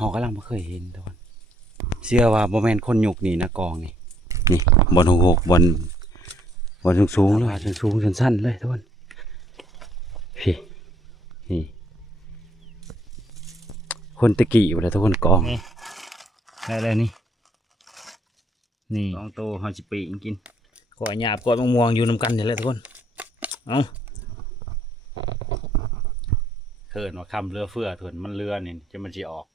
เฮากำลังบ่เคยเห็นทุกคนเชื่อว่าบ่แม่นคนยุคนี้นะกองนี่นี่บอนหกบอนสูงๆเลยสูงๆสั้นๆเลยทุกคนพี่นี่คนตะกี้อยู่แล้วทุกคนกองได้แล้วนี่กองโตเฮาสิปีกินก้อยหยาบก้อยมะม่วงอยู่นำกันนี่แหละทุกคนเอาเถินว่าคำเรือเฟื่อเถินมันเรือนี่จะมันสิออก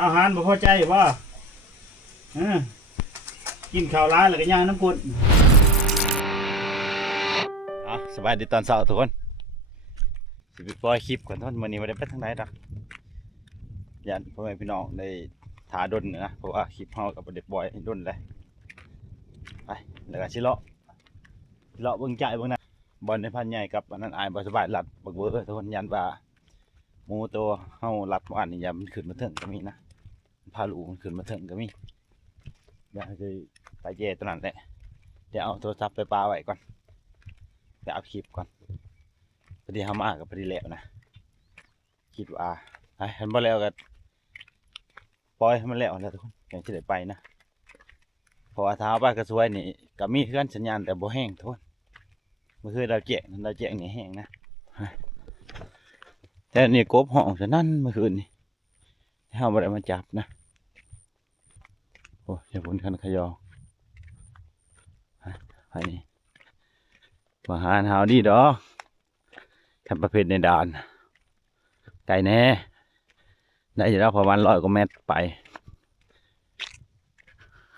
อาหารบ่พอใจบ่กินข้าวร้ายแล้วก็ย่างน้ำกุดสบายดีตอนเช้าทุกคนสิไปปล่อยคลิปก่อนทุกคนวันนี้ไม่ได้ไปทางไหนดอกญาติพ่อแม่พี่น้องได้ถาดนนะเพราะว่าคลิปเฮากับบ่ได้ปล่อยดนเลยไปแล้วก็สิเลาะเบิ่งจ่ายเบิ่งนะบอลในพันใหญ่กับอันนั้นอายบ่สบายหลัดบักเบ้อทุกคนยันว่าหมูตัวเฮาหลัดว่านนี่ยามมันขึ้นมาถึงก็มีนะพาลูกมันขึ้นมาถึงก็มีอยากจะไปแย่ตัวนั้นแหละเดี๋ยวเอาโทรศัพท์ไปปาไว้ก่อนไปอัพคลิปก่อนพอดีเขามากับพอดีแล้วนะคิดว่าไอ้เห็นบ่แล้วก็ปล่อยให้มันแล้วแล้วทุกคนอย่างที่ได้ไปนะเพราะว่าเท้าป้ากระสวยนี่ก็มีเคลื่อนสัญญาณแต่บ่แห้งทุกคนเมื่อคืนดาวแจ้งนี่แห้งนะแต่นี่กบห้องฉะนั้นเมื่อคืนนี่เขาบ่ได้มาจับนะโอ้ยผลคันขยอไอ้นี่มาหาหาวดีดอกทำประเภทในด่านไก่แน่ได้อยู่แล้วประมาณ100 กว่าเมตรไป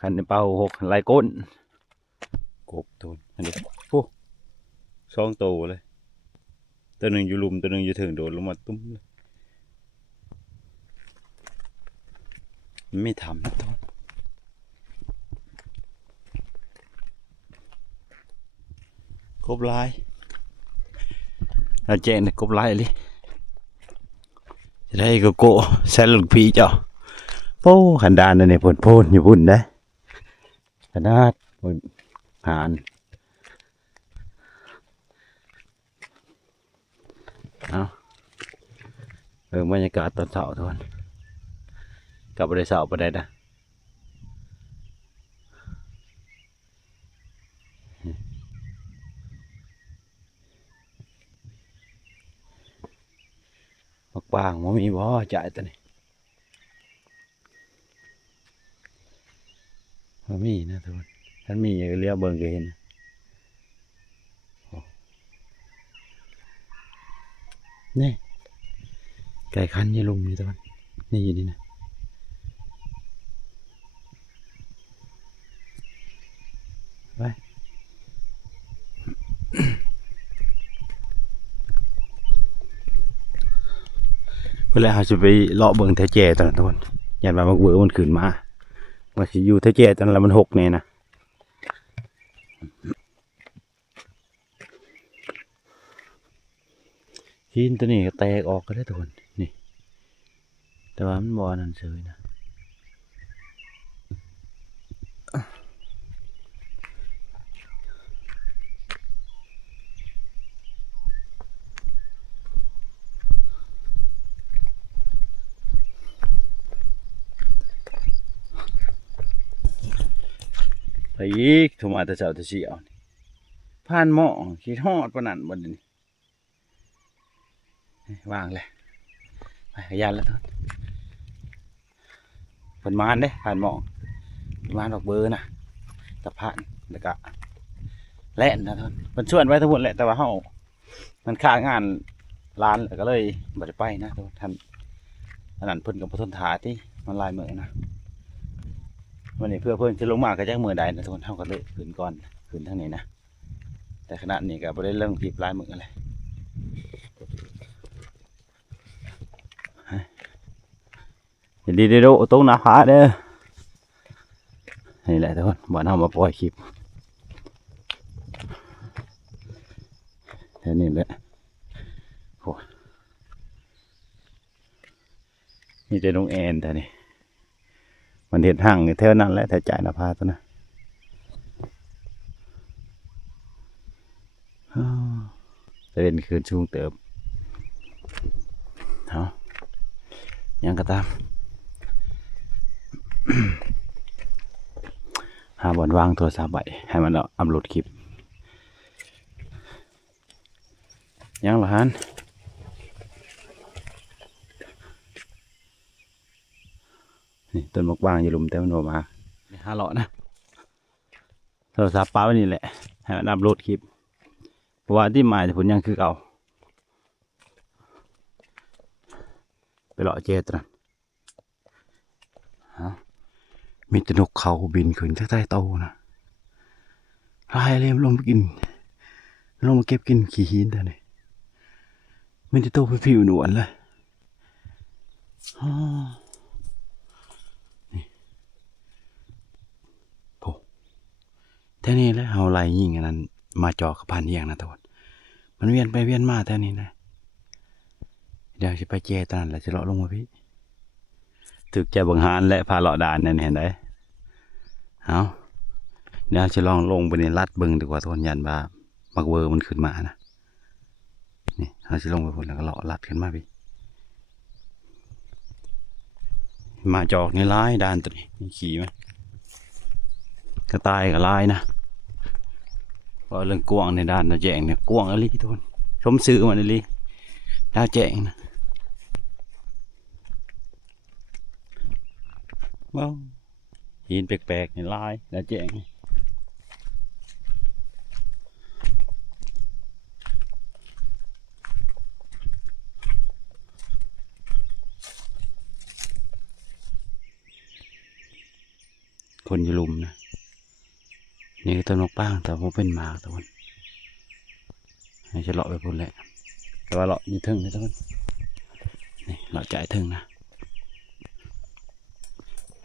ขันในเป่า6ลายก้นกบตัวอันนี้ฟู2 ตัวเลยตัวหนึ่งอยู่ลุมตัวหนึ่งอยู่ถึงโดดลงมาตุ้มเลยไม่ทำนะต้นกบลายเราเจนกบลายเลยจะได้ก็โก้แซลลูกพีเจ้าโป้ขันดานเนี่ยพ่นอยู่พุ่นได้ขนาดหานเอาบรรยากาศตอนเช้าทุกคนกลับบริษัทไปได้นะมักปางมันมีบ่จ่ายตัวนี้มันมีนะทุกคนท่านมีอย่างเลี้ยวเบิ่งก็เห็นนี่ไก่คันยี่ลุงนี่ทุกคนนี่อยู่นี่นะไปเวลาเราจะไปเลาะเบิ่งแท้แจ่ตอนนั้นทุกคนยันมาบักเบือมันขึ้นมาว่าสิอยู่แท้แจ่ตอนนั้นมัน6เนี่ยนะหินตัวนี้ก็แตกออกก็ได้ทุกคนนี่แต่ว่ามันบ่อนั่นเฉยนะไปอีกทุ่มอาตะเช้าตะเชียวผ่านหม้อคิดฮอดปานนั้นบ่นี่วางเลยไปยันแล้วทุกคนเพิ่นมานเด้ผ่านหม้อมานดอกเบอร์นะตะผ่านแล้วก็แล่นนะทุกคนเพิ่นชวนไว้ทั้งหมดแหละแต่ว่าเฮามันค่างานร้านก็เลยบ่ได้ไปนะทุกท่านอันนั้นเพิ่นก็บ่ทนท่าติมันหลายมื้อนะวันนี้เพื่อเพิ่นสิลงมาก็จักมื้อใดนะทุกคนเฮาก็เลยขึ้นก่อนขึ้นทางนี้นะแต่ขณะนี้ก็บ่ได้เริ่มคลิปหลายมื้อเลยยินดีได้ดูตรงหน้าผาเด้อนี่แหละทุกคนบ่นำมาปล่อยคลิปแค่นี้แหละโอ้มีแต่น้องแอนแต่นี่มันเห็นห่างแถวนั้นแหละแถวจ่ายหน้าผาตัวนะจะเป็นคืนช่วงเติมเอา ยังก็ตาม หาบอลวางโทรศัพท์ไว้ให้มันอัพโหลดคลิปยังเหรอฮันนี่ต้นมะบางอยู่หลุมแต่มันโผล่มาหาเลาะนะโทรศัพท์ป้าไว้นี่แหละให้มันอัพโหลดคลิปเพราะว่าที่หมายผลยังคือเก่าไปเลาะเจตนะมีแต่นกเขาบินขึ้นจากใต้เตานะลายเลยลงมากินลงมาเก็บกินขี้หินแต่นี่มีแต่โตไปผิวหนวลเลยนี่โผแท่นี้แล้วเอาไหลยิงอันนั้นมาจอกกับพันเอียงนะทุกคนมันเวียนไปเวียนมาแท่นี้นะเดี๋ยวจะไปเจตนั่นแหละจะเลาะลงมาพี่ถึกจะบังหารและพาเลาะด่านนั่นเห็นไหมเอาเดี๋ยวจะลองลงไปในลัดบึงดีกว่าทุกคนยันว่ามักเวอร์มันขึ้นมานะนี่เราจะลงไปบนแล้วก็เลาะลัดขึ้นมาพี่มาจอกในร้ายด่านตัวนี้ขี่ไหมกระต่ายกับลายนะเพราะเรื่องกวางในด่านเราแจงเนี่ยกวางอะไรทุกคนชมซื้อมันอะไรดาวแจงนะว้าวหินแปลกๆในลายดาวแจงคนอยู่ลุมนะนี่คือต้นมะป้างแต่ว่าเป็นหมากทุกคนให้จะเลาะไปพุ่นแหละแต่ว่าเลาะอยู่ทึ่งนะทุกคนนี่เลาะจ่ายทึ่งนะ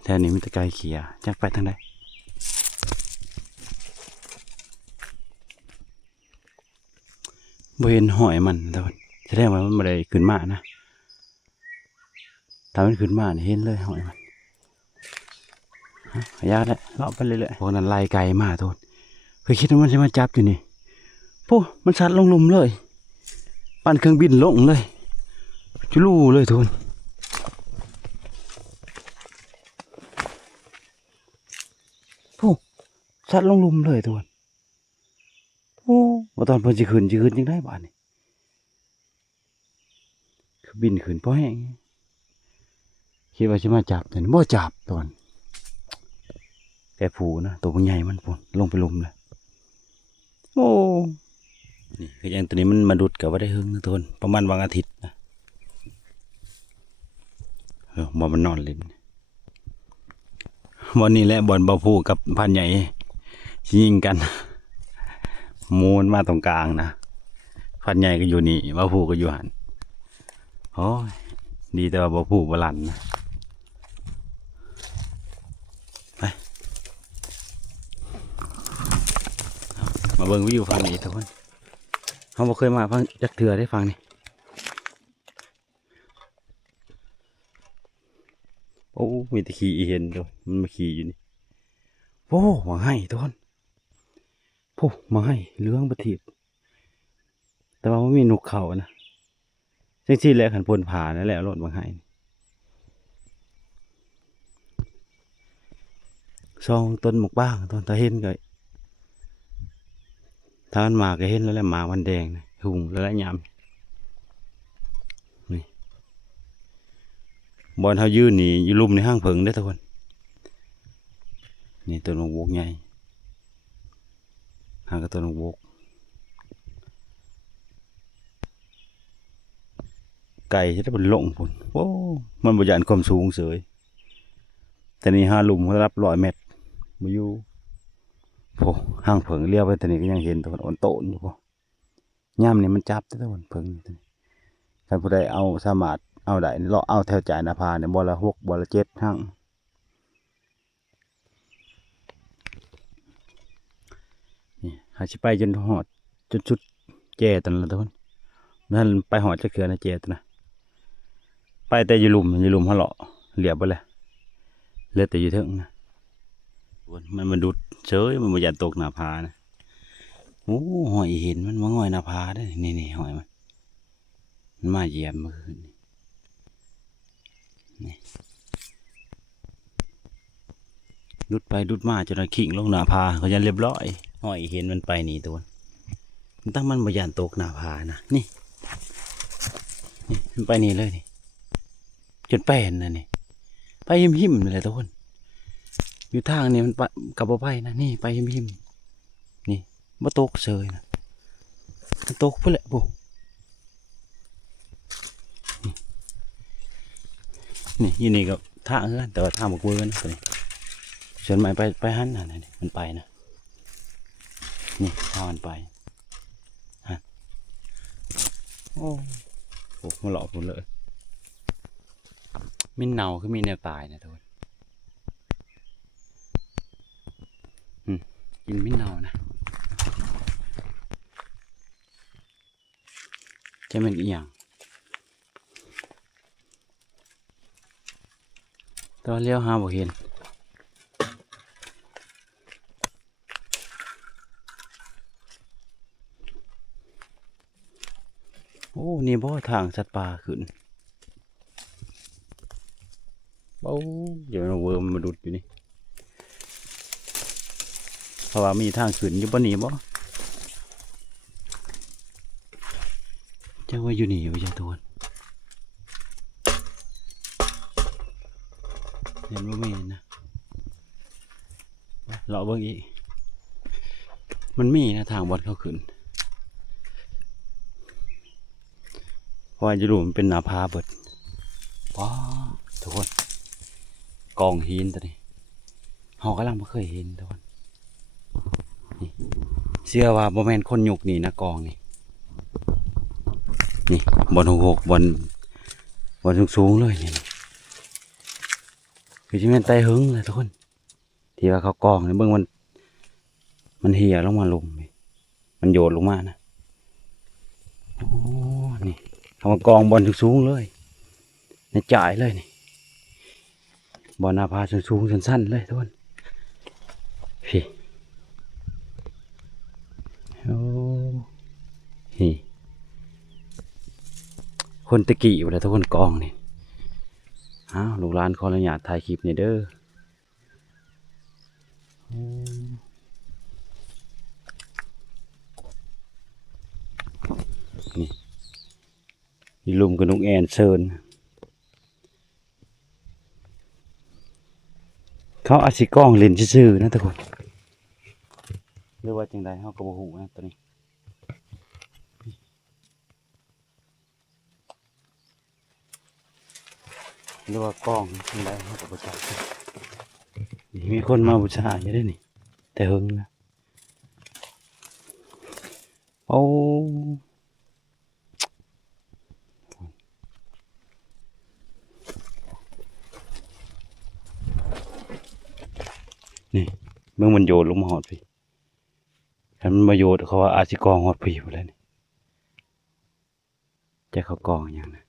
แถวนี้มีตะไคร้เขียจักไปทางใดบ่เห็นหอยมันทุกคนแสดงว่ามันไม่ได้ขึ้นมานะถ้ามันขึ้นมาเนี่ยเห็นเลยหอยมันขยะแหละเลาะไปเรื่อยๆพวกนั้นไล่ไก่มาทุกคนเคยคิดว่ามันจะมาจับอยู่นี่โอ้มันสัตว์ลงหลุมเลยปั่นเครื่องบินลงเลยจุลูเลยทุกคนโอ้สัตว์ลงหลุมเลยทุกคนโอ้ว่าตอนเพิ่นจะขึ้นยังได้บ้านนี่เครื่องบินขึ้นเพราะแห้งคิดว่าจะมาจับแต่บ่จับตอนแต่ผูนะตัวมันใหญ่มันปุ่นลงไปหลุมเลยโอ้นี่คืออย่างตัวนี้มันมาดุดกับว่าได้หึงนะทุกคนประมาณวันอาทิตย์นะบอลมันนอนเล่นบอลนี้แหละบอลบอพูกับพันใหญ่ยิงกันมูนมาตรงกลางนะพันใหญ่ก็อยู่นี่บอพูก็อยู่หันโอ้ยดีแต่ว่าบอพูบอลันนะไปมาเบิ่งวิวฝั่งนี้ทุกคนเขาบอกเคยมาฟังจักเถื่อได้ฟังนี่โอ้มีแต่ขี่เห็นตัวมันมาขี่อยู่นี่โอ้มาให้ทุกคนโอ้มาให้เรื่องประทีปแต่ว่าไม่มีนกเขานะจริงๆแล้วขันพลผ่านั่นแหละรถมาให้ซองต้นหมกบ้างตอนตาเห็นก็ถ้ามันมาก็เห็นแล้วแหละมาวันแดงนะหุงแล้วยำนี่บอลเขายืนนี่อยู่ลุ่มในห้างเพิงได้ทุกคนนี่ต้นมะบวกใหญ่ห่างกับต้นมะบวกไก่จะได้เป็นหลงผลโอ้มันบริยานความสูงเสยแต่นี่5 หลุมเขารับ100 เมตรมาอยู่โอ้ห้างเพิงเลี้ยวไปแต่นี่ก็ยังเห็นตัวอ่อนโตนอยู่พอย่ำนี่มันจับได้ทุกคนเพิงถ้าผู้ใดเอาสามารถเอาได้เราเอาแถวจ่ายนาพาเนี่ยบอละ6บอละ7ห้างนี่หาชิไปจนหอดจนชุดเจตันละทุกคนนั่นไปหอดจะเขือนะเจตันนะไปแต่อยู่หลุมเขาเลาะเหลียบไปเลยเลือดแต่อยู่เทิงนะมันดูดเฉยมันไม่อยากตกหน้าผานะโอ้หอยเห็นมันมาง่อยหน้าผาได้นี่หอยมันมาเหยียบมือ ดุดไปดุดมาจนขิงลงหน้าผาเขาจะเรียบร้อยห้อยเห็นมันไปนี่ตัวมันตั้งมันบ่ยานตกหน้าผานะนี่มันไปนี่เลยนี่จนแป้นนะนี่ไปหิมๆเลยทุกคนอยู่ทางนี่มันกับบ่ไปนะนี่ไปหิมๆนี่บ่ตกเฉยนะมันตกเพื่อแหละปุ๊นี่ยี่นี่ก็ทางเฮือนแต่ว่าทางบ่เวอร์นะตัวนี้เชิญมันไปหันน่ะนี่มันไปนะนี่ทางมันไปฮะโอ้โหมาหลอกผมเลยมินเนาคือมีแนวตายนะทุกคนกินมินเนานะจะเป็นอีหยังตอนเลี้ยวหาบ่เห็นโอ้นี่บ่ทางสัตว์ป่าขึ้นเบ้าเดี๋ยวเราเวิร์มมาดุดอยู่นี่เพราะว่ามีทางขึ้นอยู่บนนี้บ่จังว่าอยู่นี่อยู่จ้าตัวเห็นว่าไม่เห็นนะเราเบิ่งอีกมันมีนะทางบอดเขาขึ้นเพราะว่าจะรู้มันเป็นหน้าผาเบิดว้าทุกคนกองหินตัวนี้เขากำลังไม่เคยเห็นทุกคนนี่เชื่อว่าบ่แม่นคนยุกนี่นะกองนี่นี่บอลหกบอลสูงเลยนี่คือที่แม่นไตหึงเลยทุกคนที่ว่าเขากองนี่เบิ่งมันเหี่ยลงมาลงมันโยดลงมานะโอ้นี่เขามากองบอลสูงเลยในจ่ายเลยนี่บอลนาพาสูงสั้นๆเลยทุกคนพี่โอ้นี่คนตะกี้อยู่แล้วทุกคนกองนี่อ้าวลูกหลานขออนุญาตถ่ายคลิปนี่เด้อนี่ลุมกับนุกแอนเซิร์นเขาอาศิกล้องเล่นซื่อๆนะทุกคนเรียกว่าจังใดเขาก็บ่ฮู้นะตัวนี้เรียกว่ากล้องจังใดเขาก็บ่จักมีคนมาบูชาอยู่ได้นี่แต่หึงนะโอ้นี่เมื่อมันโยนลงมาหอดพี่ถ้ามันมาโยนเขาว่าอาศิกองหอดพี่หมดแล้วนี่จะเขากองอย่างนะ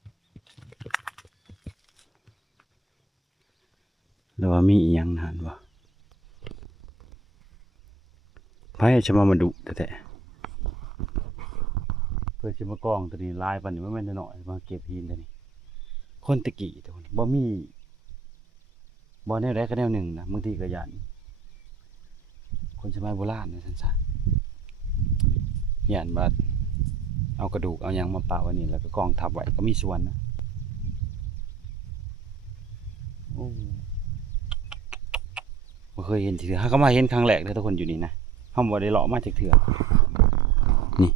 หรือว่ามีอีหยังนั่นวะไพ่จะมาดุแต่เพื่อจะมากองตัวนี้ลายปันนี้ไม่แม่นหน่อยมาเก็บหินตัวนี้คนตะกี้ตัวนี้บ่มีบ่แนวใดก็แนวหนึ่งนะบางทีก็ยันคนสมัยโบราณนะสั้นๆยันบัดเอากระดูกเอาหยังมาเป่าอันนี้แล้วก็กองทับไว้ก็มีส่วนนะโอ้บ่เคยเห็นทีเดียวเขาก็มาเห็นครั้งแรกเลยทุกคนอยู่นี่นะเขาบ่ได้เลาะมาจากเถื่อนี่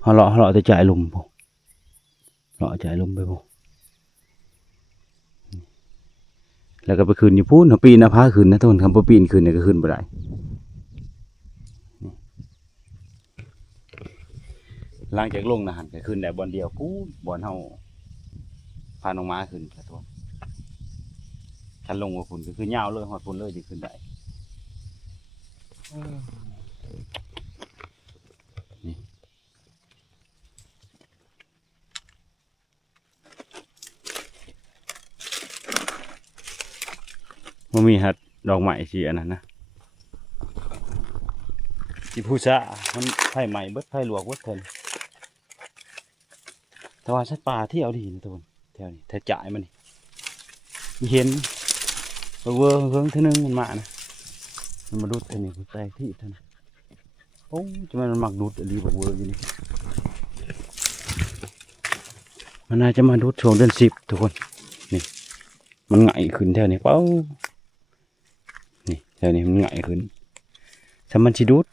เขาเลาะแต่จ่ายลมพวกเลาะจ่ายลมไปพวกแล้วก็ไปคืนอยู่พูนปีนนะพาคืนนะทุกคนคำว่าปีนคืนเนี่ยก็คืนบ่ได้หลังจากลงนะหันก็คืนได้บอลเดียวกูบอลเฮาพาน้องม้าขึ้นกระตัวคันลงกับฝุ่นก็คือยาวเลยหอดฝุ่นเลยจะขึ้นได้นี่มันมีหัดดอกไม้สีอันนั้นนะที่ผู้ชะมันไผ่ใหม่เบิดไผ่หลวกเบิดเถินแต่ว่าสัตว์ป่าที่เอาดีนะทุกคนแถวนี้ถ้าจ่ายมันนี่เห็น เวอร์เพิ่งเท่านึงมันมานะมันมาดูดอันนี้แตกที่ท่านโอ้จะมันหมักดูดอะไรแบบเวอร์อยู่นี่มันน่าจะมาดูดช่วงเดือน10ทุกคนนี่มันไงขึ้นแถวนี้เป้านี่แถวนี้มันไงขึ้นสมันชิดูด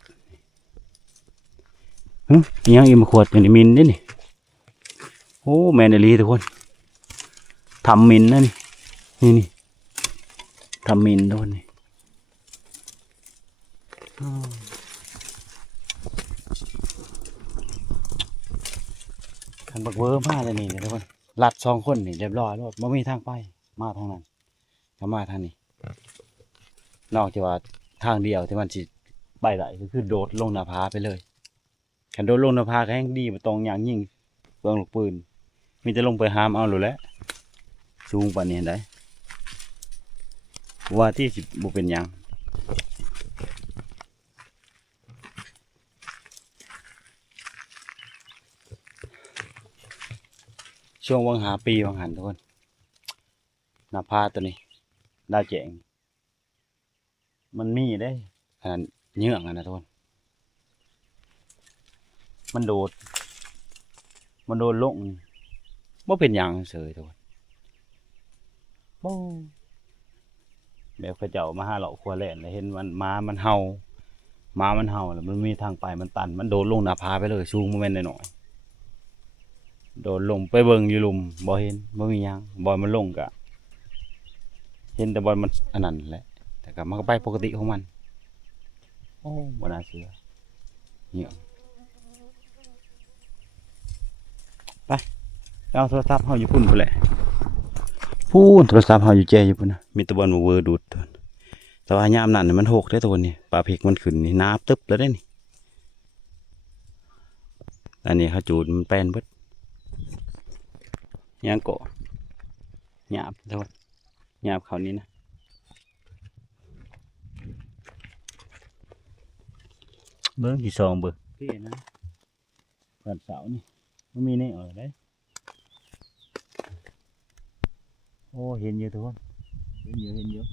ยังอีมาขวดอย่างนี้มินนี่นี่โอ้แมนเอลีทุกคนทำมินนะนี่ทำมินทุกคนนี่ขันบักเวอร์มาเลยนี่ทุกคนลัด2 คนนี่เรียบร้อยแล้วไม่มีทางไปมาทางนั้นก็มาทางนี้นอกจากว่าทางเดียวที่มันสิไปได้ก็คือโดดลงหน้าผาไปเลยขันโดดลงหน้าผาก็แห้งดีมาตรงอย่างยิ่งเปลืองลูกปืนมีจะลงไปหามเอาหรือแล้วสูงปานนี้ได้ว่าที่สิบุเป็นยังช่วงวังหาปีวังหันทุกคนหน้าผาตัวนี้ดาวแจงมันมีได้ขนาดเยื่องนะทุกคนมันโดดลงบ่เป็นยังเฉยทุกคนโอ้แบบเขาเจ้ามาหาเราครัวแล่นเลยเห็นมันเห่าแล้วมันมีทางไปมันตันมันโดดลงหน้าผาไปเลยสูงโมเมนต์หน่อยโดดลงไปเบิ่งอยู่หลุมบ่เห็นบ่มียังบอลมันลงกะเห็นแต่บอลมันอันนั้นแหละแต่ก็มันก็ไปปกติของมันโอ้บ่น่าเชื่อเนี่ยไปเอาโทรศัพท์เฮาอยู่พุ่นพุ่นแหละพูนโทรศัพท์เฮาอยู่แจอยู่พุ่นนะมีแตะบอลเวอร์ดูดตัวแต่ว่ายามนั้นมันหกได้ตัวนี้ปลาเพ็กมันขึ้นนี่น้ำตึ๊บแล้วได้นี่อันนี้เขาจูดมันแป้นเบิดยังโกะหยาบโทษหยาบเขานี้นะเบิ้งที่2เบิ้งพี่นะวันเสาร์นี่มันมีในได้โอ้เห็นเยอะทุกคนเห็นเยอะ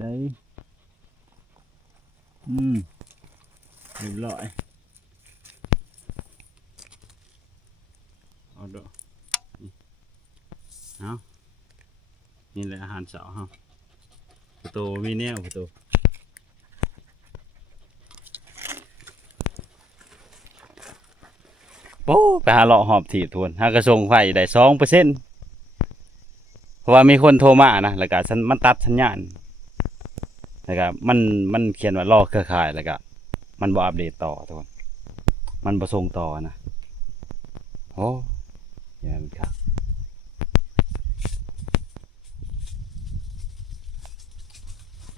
ได้เรียบร้อยเอาดอกเอานี่แหละอาหารเสาร์เฮาประตูมีแนวประตูโอ้ไปหาเลาะหอบถีบทวนหากระทรงไฟได้2%เพราะว่ามีคนโทรมานะแล้วก็มันตัดสัญญาณแล้วก็มันเขียนว่ารอเครือข่ายแล้วก็มันบ่อัปเดตต่อทุกคนมันบ่ส่งต่อนะโอ้ยมันครับ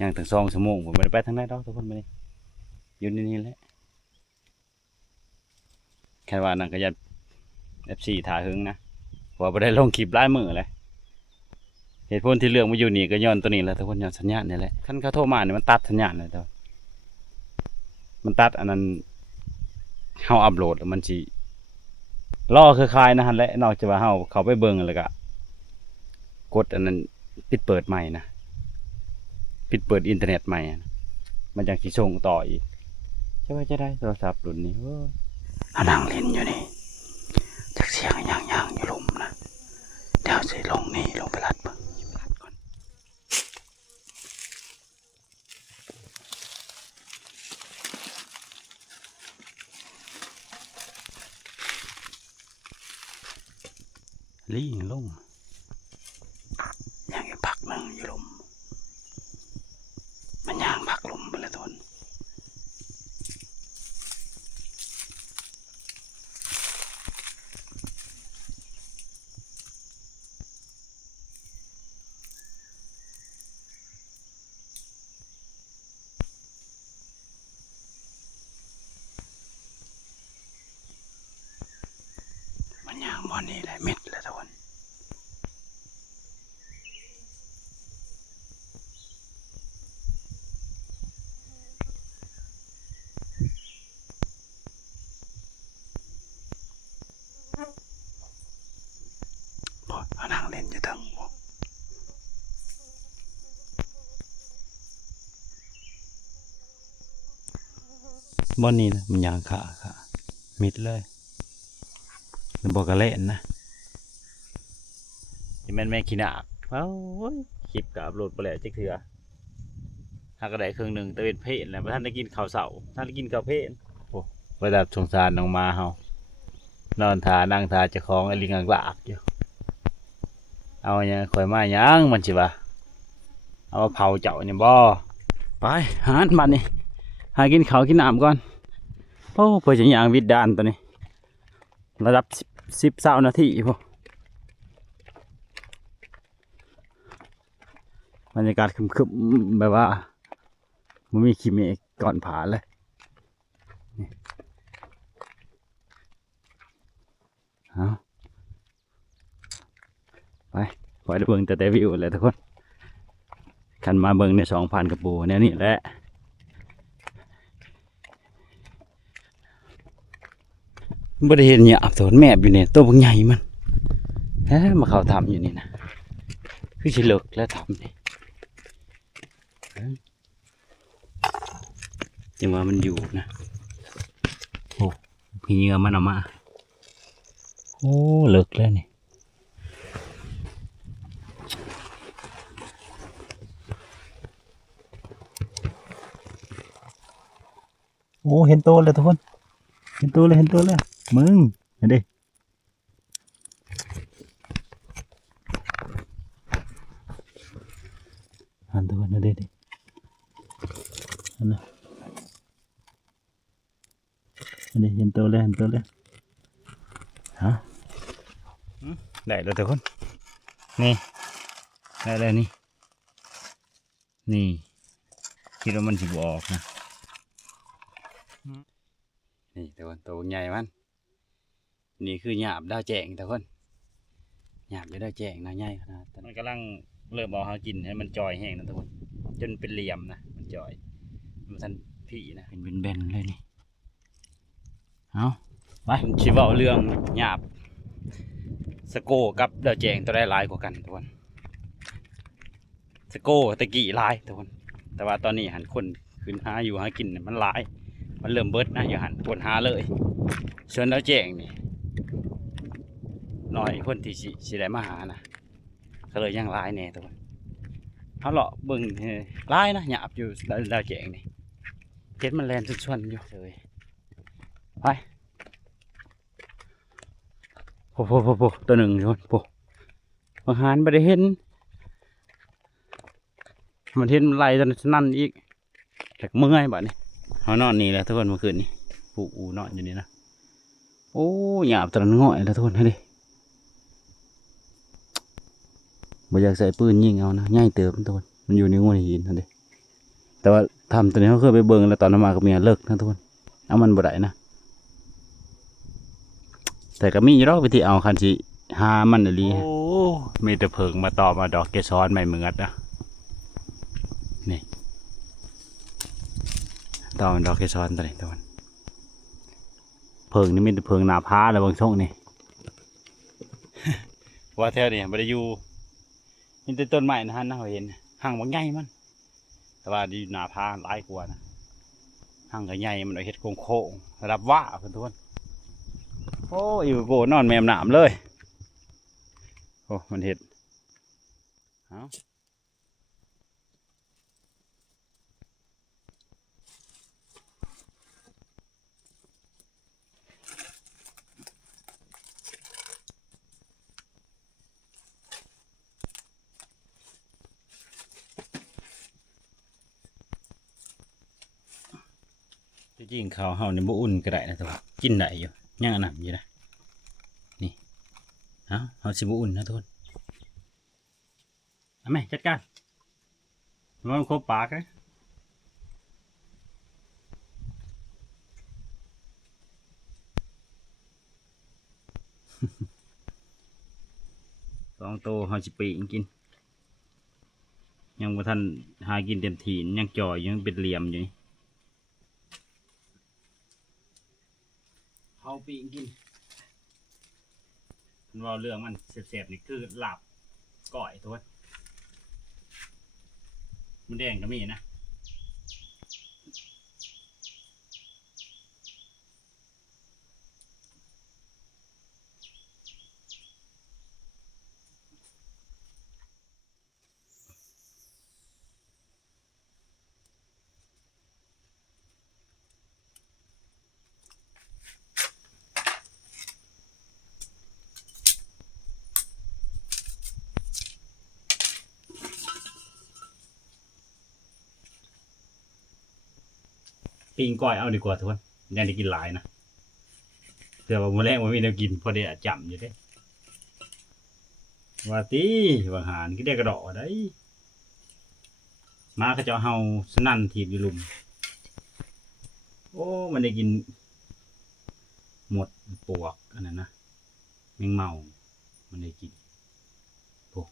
ยังถึง2 ชั่วโมงผมไม่ได้ไปทางไหนดอกทุกคนไม่ได้อยู่นี่แหละแค่ว่านั่นก็ยัด FC ถ่าหึงนะเพราะว่าบ่ได้ลงคลิปหลายมื้อเลยเหตุผลที่เลือกมาอยู่นี่ก็ย้อนตัวนี้แหละทุกคนย้อนสัญญาณนี่แหละคันเขาโทรมาเนี่ยมันตัดสัญญาณเลยตัวมันตัดอันนั้นเฮาอัปโหลดแล้วมันสิรอเครือข่ายนะฮะและนอกจากว่าเฮาเขาไปเบิ่งแล้วก็กดอันนั้นปิดเปิดใหม่นะปิดเปิดอินเทอร์เน็ตใหม่มันจังสิส่งต่ออีกจะได้โทรศัพท์รุ่นนี้นั่งเล่นอยู่นี่จักเสียงย่างอยู่ลุมนะเดี๋ยวสิลงนี่ลงไปลัดเบิ่งก่อนลิงลงย่างอยู่พักนึงอยู่ลุมมันย่างพักลุมไปเลยทุนย่างบอนนี่แหละเม็ดเลยทุกคน บ่อนนี้นะมันยางขามิดเลยบอกกระเล่นนะที่แม่นแม่ขี้หนักเอ้าคลิปกับโหลดไปแล้วจักเถื่อหากระไดเครื่องหนึ่งตะเวนเพลนแล้วท่านได้กินข้าวเสาท่านได้กินข้าวเพลนโอ้ระดับสงสารน้องมาเฮานอนทานั่งทาเจ้าของไอ้ลิงอังลากอยู่เอาเนี่ยข่อยมายังมันสิวะเอามาเผาเจ้าเนี่ยบ่ไปหามันนี่หากินข้าวกินน้ำก่อนโอ้เพื่อจะย่างวิดดานตัวนี้ระดับ10 นาทีพอบรรยากาศคึมๆแบบว่ามันมีขี้เมฆก่อนผาเลยเอาไปปล่อยเบิ่งแต่วิวเลยทุกคนขันมาเบิ่งใน2,000กระปูเนี่ยนี่แหละบริเห็นเนี่ยอับสนแมบอยู่เนี่ยตัวบางใหญ่มันแฮมาเขาทำอยู่นี่นะคือชิเลิกแล้วทำนี่ยังว่ามันอยู่นะโอ้พี่เงือมันออกมาโอ้เลิกแล้วนี่โอ้เห็นตัวเลยทุกคนเห็นตัวเลยมึงเห็นดิหันตัวนะดิอันนั้นอันนี้เห็นตัวเลยฮะได้แล้วทุกคนนี่ได้แล้วนี่คิดว่ามันสิบออกนะนี่ทุกคนตัวใหญ่มันนี่คือหยาบดาวแจงทุกคนหยาบจะได้แจงนะใหญ่ขนาดมันกำลังเริ่มเอาหากินให้มันจอยแห้งนะทุกคนจนเป็นเหลี่ยมนะมันจอยมันทันพี่นะเป็นเบนเลยนี่เอาไปผมชิว่าเรื่องหยาบสโก้กับดาวแจงตัวได้หลายกว่ากันทุกคนสโก้ตะกี้หลายทุกคนแต่ว่าตอนนี้หันคนขึ้นหาอยู่หากินมันหลายมันเริ่มเบิดนะอย่าหันคนหาเลยส่วนดาวแจงนี่น้อยคนที่สิได้มาหานะก็เลยยังหลายแน่ทุกคนเขาเลาะเบิ่งหลายนะหยาบอยู่ดาวแจงนี่เห็นมันแลนชวนอยู่เลยไปโอ้ตัวหนึ่งทุกคนบางหันไม่ได้เห็นมันเห็นไหลจนนั่นอีกแต่เมื่อยแบบนี้เขานอนนี่แหละทุกคนเมื่อคืนนี้ปูนอนอยู่นี่นะโอ้หยาบตระง่อยแล้วทุกคนให้ดิบ่อยากใส่ปืนยิงเอานะง่ายเติมทุกคนมันอยู่ในงูหินนั่นดิแต่ว่าทำตัวนี้เขาเคยไปเบิ่งแล้วตอนนั้นมากับเมียเลิกนะทุกคนเอามันบ่ได้นะแต่ก็มีอยู่รอกวิธีเอาคันสิหามันอะไรโอ้มีแต่เพิงมาต่อมาดอกเกสรไม่เหมือนนะนี่ต่อมาดอกเกสรตัวนี้ทุกคนเพิงนี่มีแต่เพิงหนาพ้าแล้วบางช่วงนี่ ว่าแถวนี้ไม่ได้อยู่มีแต่ต้นไม้นะฮะน่าเห็นห่างบางใหญ่มันแต่ว่าดีหนาพ้าหลายกว่านะห่างกับใหญ่มันเอาเห็ดโค้งระดับว่าเพื่อนทุกคนโอ้ยโกนอนแมมหนามเลยโอ้มันเห็ดเอาจริงๆข้าวเฮาเนี่ยบ่อุ่นก็ได้นะแต่ว่ากินได้อยู่ยังอันนั้นอยู่นะนี่เฮาสิบ่อุ่นนะทุกคนเอาไหมจัดการมันครบปากเลยสองโตเฮาสิปีกินยังบ่ทันหากินเต็มที่ยังจ่อยยังเป็นเหลี่ยมอยู่นี่เฮาปีกินมันว่าเรื่องมันเสียบๆนี่คือหลับก่อยทุกคนมันแดงก็มีนะ ปิ้งก้อยเอาดีกว่าทุกคนยังได้กินหลายนะเผื่อว่ามื้อแรกมันมีแนวกินพอดีอะจำอยู่เด้ว่าตีว่าหารก็ได้กระดอกได้มาเขาจะเฮาสนั่นทีบอยู่ลุมโอ้มันได้กินหมดปวกอันนั้นนะแมงเมามันได้กินโอ้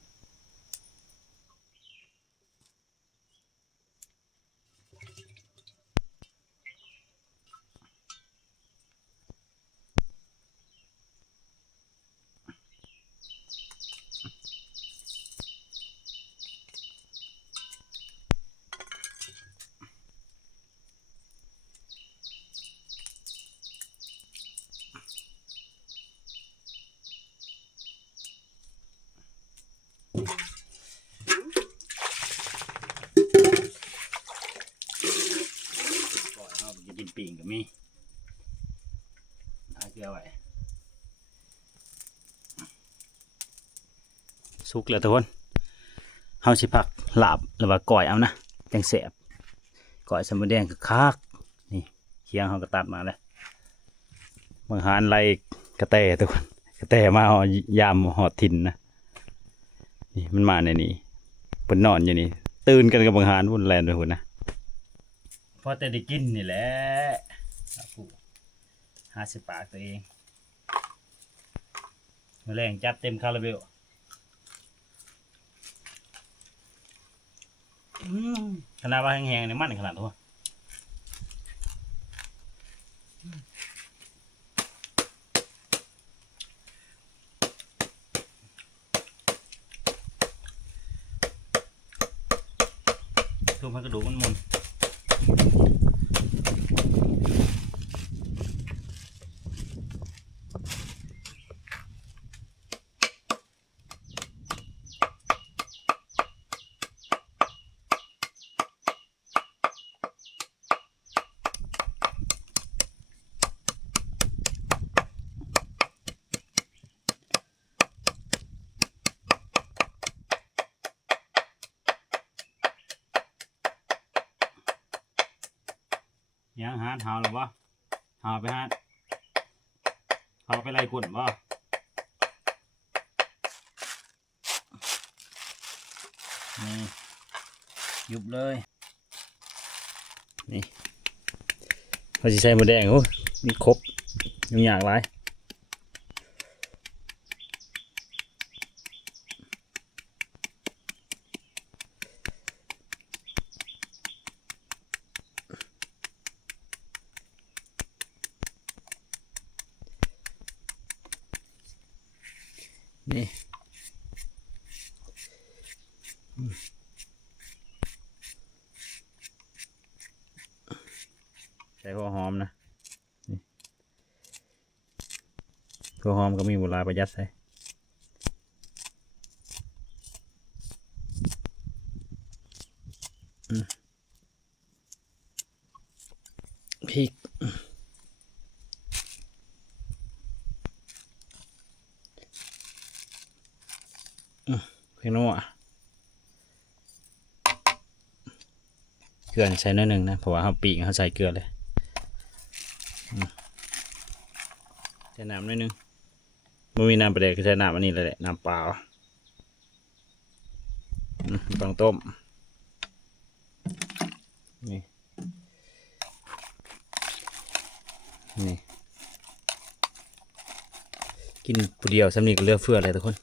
ก่อนเราจะกินปิ่งกับมีเอาเกลือไว้สุกแล้วทุกคนเฮาสิผักลาบหรือว่าก้อยเอานะจังแสบก้อยสมแดงคือคักนี่เคียงเฮาก็ตัดมาแล้วบางหารไล่กระแตทุกคนกระแตมาเอายามหอดถิ่นนะนี่มันมาในนี้เพิ่นนอนอยู่นี่ตื่นกันกับบางหารพุ่นแลนไปพุ่นนะพอแต่ได้กินนี่แหละ50 ปากตัวเองมื้อแรงจัดเต็มคาราเบลขนาดว่าแห้งๆเนี่ยมันขนาดตัวทุบให้กระดูกมันมุนยังหาหาวหรือวะหาวไปหาหาวไปไล่กุ่นวะนี่ยุบเลยนี่เขาจะใช้หมูแดงโอ้นี่ครบยังอยากไรนี่ใส่หัวหอมนะนี่หัวหอมก็มีโบราณประหยัดใส่พริกเพียงนัวเกลือใส่น้อยหนึ่งนะเพราะว่าเขาปีกเขาใส่เกลือเลยใส่น้ำน้อยหนึ่งไม่มีน้ำประเดี๋ยวก็ใช้น้ำอันนี้เลยแหละน้ำเปล่าต้องต้มนี่นี่กินผู้เดียวสำนีก็เลือกเฟือเลยทุกคน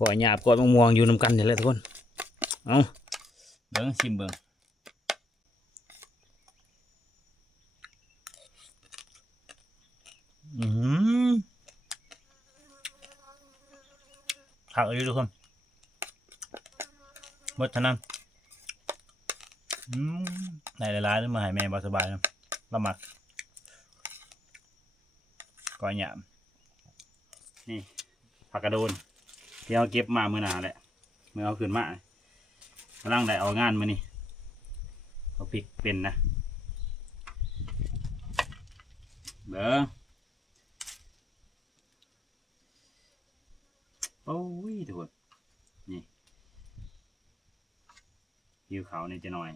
ก่อยหยาบก่อยมะม่วงอยู่นำกันนี่แหละทุกคนเอาเบิ้งชิมเบิ้งผักเอาอยู่ทุกคนหมดเท่านั้นในหลายๆนี่มาให้แม่บสบายนะละหมักก่อยหยาบนี่ผักกระโดนที่เอาเก็บมาเมื่อหนาแหละเมื่อเอาขึ้นมากำลังได้เอางานมานี่เอาพริกเป็นนะเด้อโอ้ยทุกคนนี่ หิวเขาเนี่ยจะหน่อย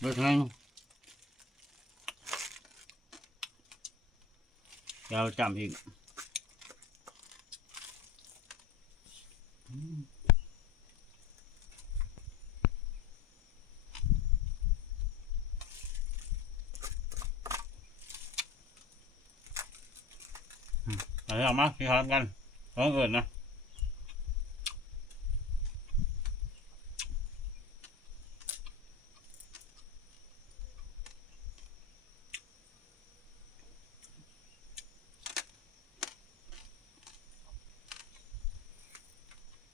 เบิดไงเราจำอีกเอาออกมาพี่ครับกันต้องเกิดนะ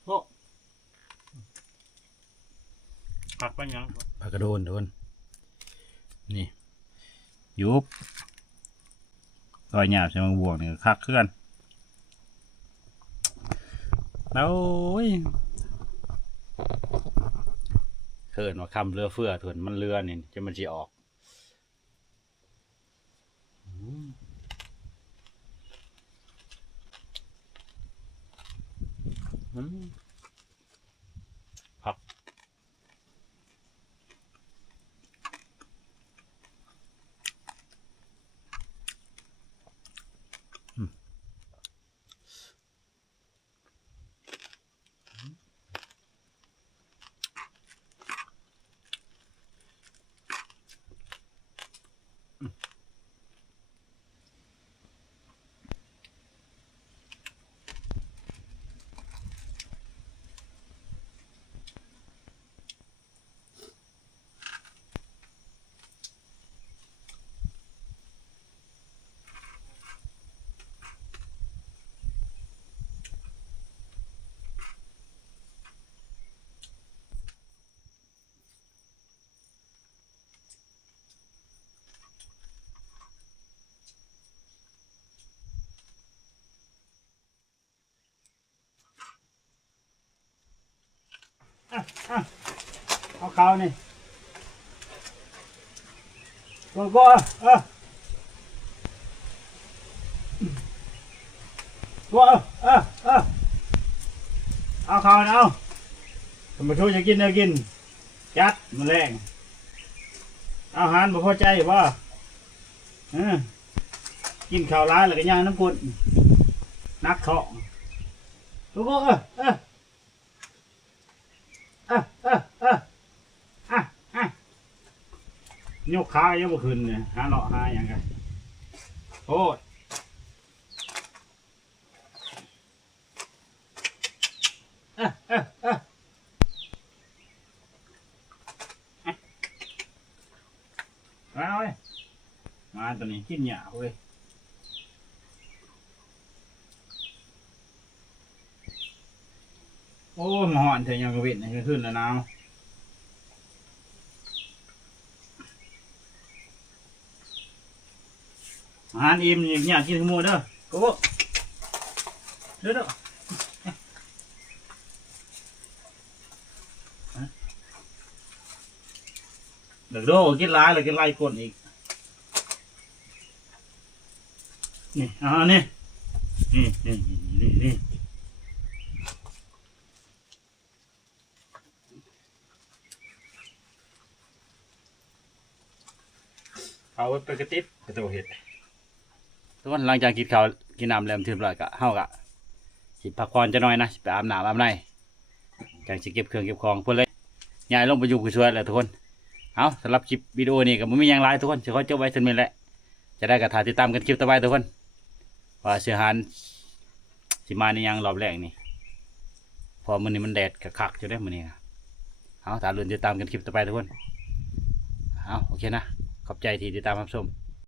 โอ้ผักไปยังผักกระโดนนี่ยุบรอยหยาบใช่ไหมบวกเนี่ยคักขึ้นแล้วเขินว่าคำเรือเฟื่อเถินมันเรือนี่จะมันจะออกผักเอาข้าวนี่ก็เอาข้าวนะเอาทำไมทุกจะกินกินจัดมาแรงอาหารบ่พอใจว่ากินข้าวร้ายแล้วก็ย่างน้ำกุดนักเถาะก็ยกขายังบ่ขึ้นเนี่ยหาเลาะหาอย่างกันโอ้ยมาเว้ยมาตัวนี้กินหยาเว้ยโอ้หมอหอนเธอยังกระวิดนี่ขึ้นแล้วน้ำอาหารอิ่มอยากกินขโมยเด้อโก้เด้อเดี๋ยวโดกินลายเลยกินลายก้นอีกนี่นี่เอาไว้ไปกระติบกระตัวเห็ดทุกคนหลังจากกินข้าวกินน้ำแล้วถึงแล้วก็เฮากะสิพักผ่อนจะน้อยนะไปอาบน้ำอาบในจังสิเก็บเครื่องเก็บของเพื่อนเลยย้ายลงไปอยู่กับช่วยแล้วทุกคนเอาสำหรับคลิปวิดีโอนี้ก็ไม่มีอย่างไรทุกคนจะขอจบไว้เท่านี้แหละจะได้กระถาติดตามกันคลิปต่อไปทุกคนว่าเสียหานสิมาในยังรอบแรกนี่พอมื้อนี้มันแดดคักๆจะได้มื้อนี้นะเอาตามลุ้นติดตามกันคลิปต่อไปทุกคนเอาโอเคนะขอบใจที่ติดตามรับชม